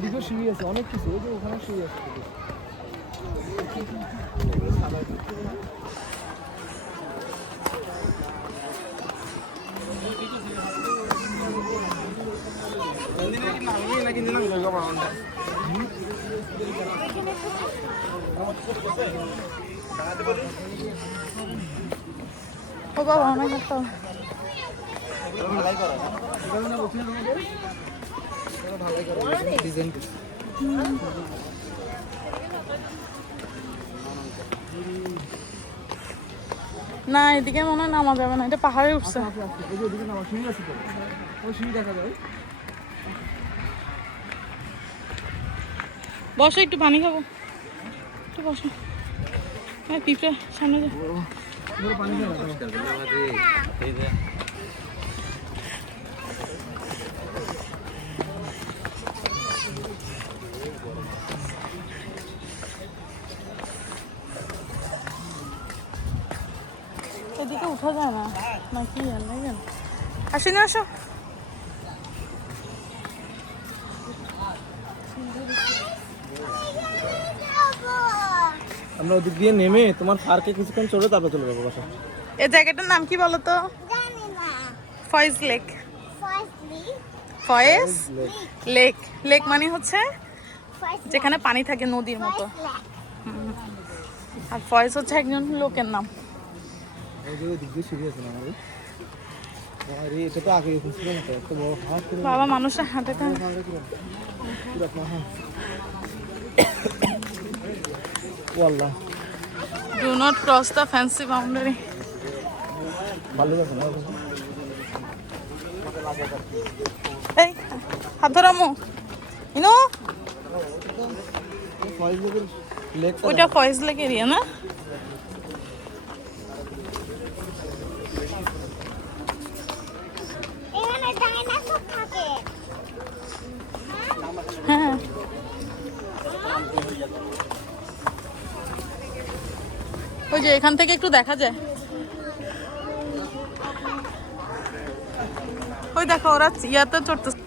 ওদিকেও সিঁড়ি আছে, অনেক কিছু। ওই যে ওখানে সিঁড়ি আছে। ও বাবা অনেক একটা না, এদিকে মনে হয় নামা যাবে না, এটা পাহাড়ে উঠছে। বসো, একটু পানি খাবো, একটু বসো। হ্যাঁ, পিঁপড়ে সামনে যা। এদিকে উঠা যায় না নাকি? আসেনি, আসো। আমরা ওদিক দিয়ে নেমে তোমার পার্কে কিছুক্ষণ চলে তারপর চলে যাবো বাসা। এই জায়গাটার নাম কি বলো তো? Foy's lake. Foy's lake. Lake মানে হচ্ছে যেখানে পানি থাকে নদীর মতো। আর ফয়েজ হচ্ছে একজন লোকের নাম। বাবা, মানুষের হাঁটে do not cross the fancy boundary. এই হাত ধরামো ইনো। ওইটা ফয়েজ লেক এরিয়া না? হ্যাঁ, ওই যে এখান থেকে একটু দেখা যায়। ওই দেখো ওরা ইয়াতে চড়তেছে।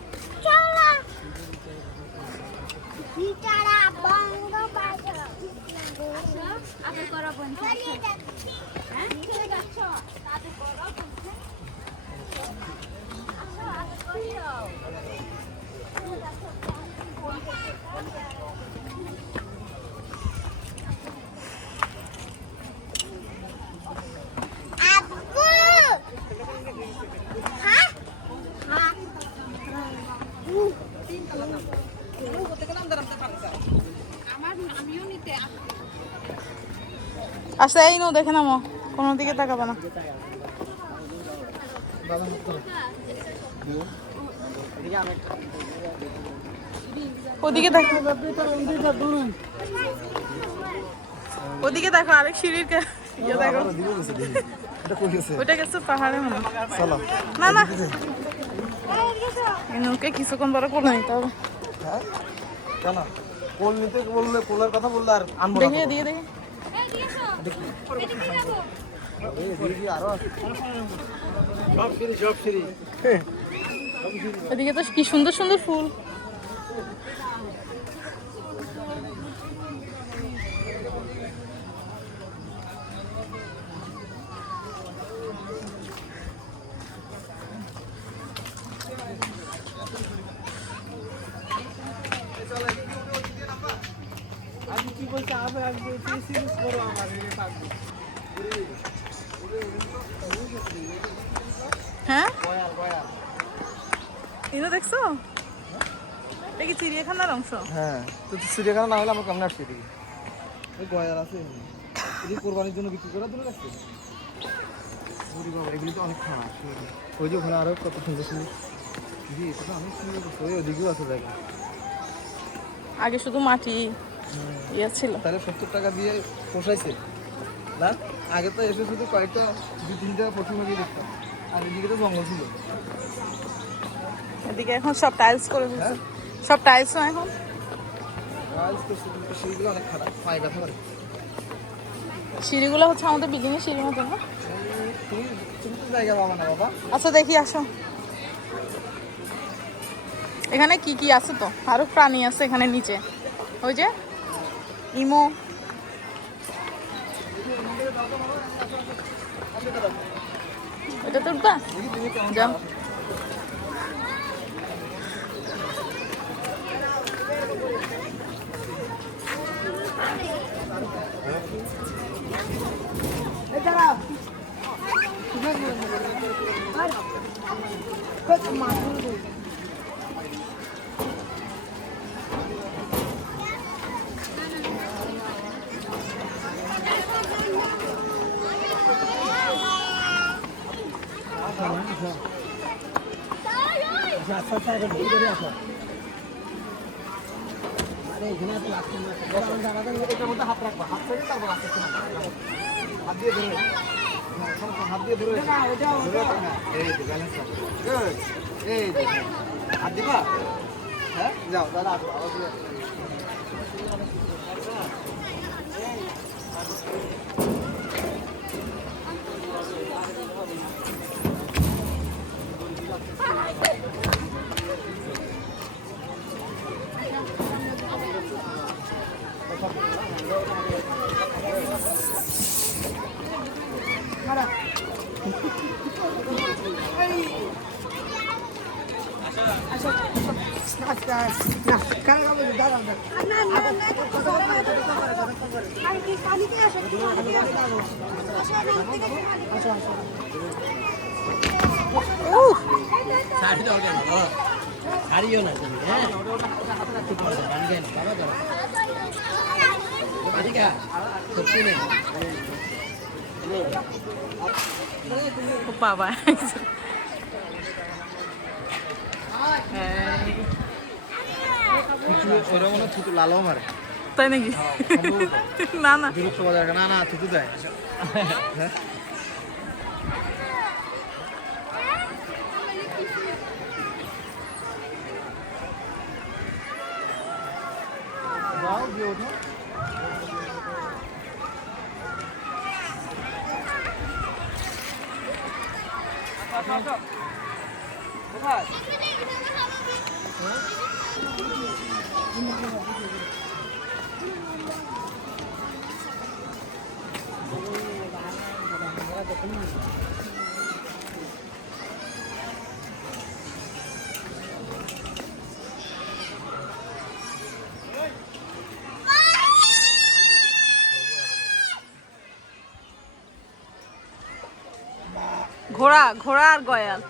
আচ্ছা, এই নো দেখে নামো, কোনো দিকে তাকাবে না। ওদিকে দেখো, ওদিকে দেখো, আরেক সিঁড়ির ইয়ে দেখো। ওইটা গেছে পাহাড়ে মনে না না। নৌকে কিছুক্ষণ পরে কোলে নিতে হবে। কোল নিতে বললে, কোলের কথা বললে আর আনবো না। দেখি এদিকে দেখি। এদিকে তো কি সুন্দর সুন্দর ফুল। হ্যাঁ, এটা দেখছো? এটা কি চিড়িয়াখানার অংশ? হ্যাঁ, তো চিড়িয়াখানা না হলে আমরা কেমন আসছি এদিকে? ওই গয়ার আছে, এদিকে কোরবানির জন্য বিক্রি করার জন্য আসছে। এগুলি তো অনেক খারাপ। ওই যে ওখানে আরো কত সুন্দর সুন্দর, এটা তো অনেক সুন্দর। ওই ওদিকেও আছে জায়গা। আগে শুধু মাটি ইয়ে ছিল। তাহলে 70 টাকা দিয়ে পোষাইছে না? আগে তো এসে শুধু কয়েকটা 2-3টা পশু পাখি দেখতাম, আর এদিকে তো জঙ্গল ছিল। এদিকে এখন সব টাইলস করে দিয়েছে। সব টাইলস না এখন। সিঁড়িগুলো অনেক খারাপ, পায়ে ব্যথা করে। সিঁড়িগুলো হচ্ছে আমাদের বিল্ডিং এর সিঁড়ির মতো না? তুমি তো জায়গা পাবা না বাবা। আচ্ছা দেখি, আসো। এখানে কি কি আছে তো, আরো প্রাণী আছে এখানে নিচে। ওই যে ইমো, এটা তো উঠবা, যাও। হাত দিয়ে ধরে হাত দিয়ে ধরে এই যে ব্যালেন্স এই যে হাত দিবা হ্যাঁ যাও দাদা আওয়াজ দিয়ে ছাড়িও না তুমি, হ্যাঁ ঠিক আছে, গান গান বাবা ধরো আদিকা সত্যি নেই ও বাবা, লালও মারে তাই নাকি? না না, বিরক্ত বাজার না না থুতু দেয় যাও গিয়ে ওঠো কোথায় ঘোড়া, ঘোড়া আর গয়াল।